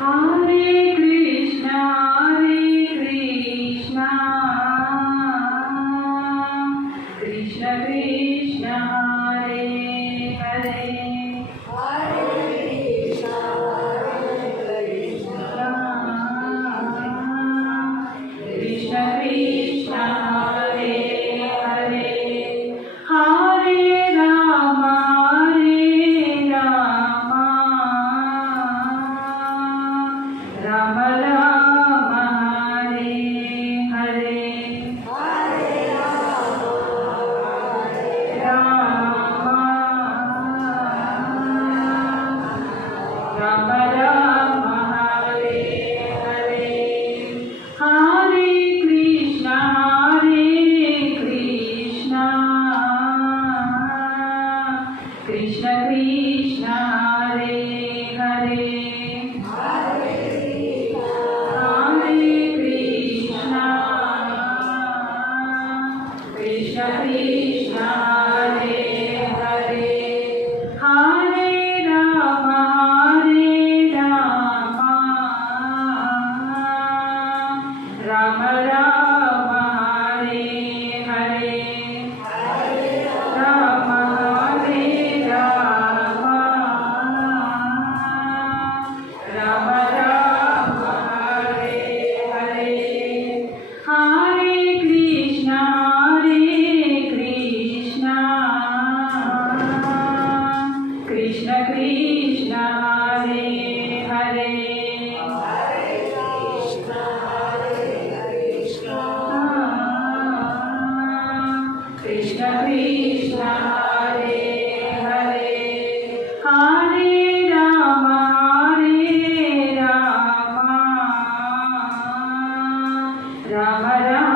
Hare Krishna, Krishna Krishna, Hare Hare, Krishna Krishna, Hare Hare, Hare Rama, Rama Rama, Hare Hare, Rama Rama, Hare Hare, Hare Krishna, Krishna Krishna, Hare Hare, Hare Krishna, Krishna Krishna, Hare Hare, Hare Rama, Rama Rama, Hare Hare, Rama Rama, Rama Hare Hare, Hare Krishna, Krishna Krishna, Hare Hare, Krishna Krishna, Hare Hare, Hare Rama, Rama Rama,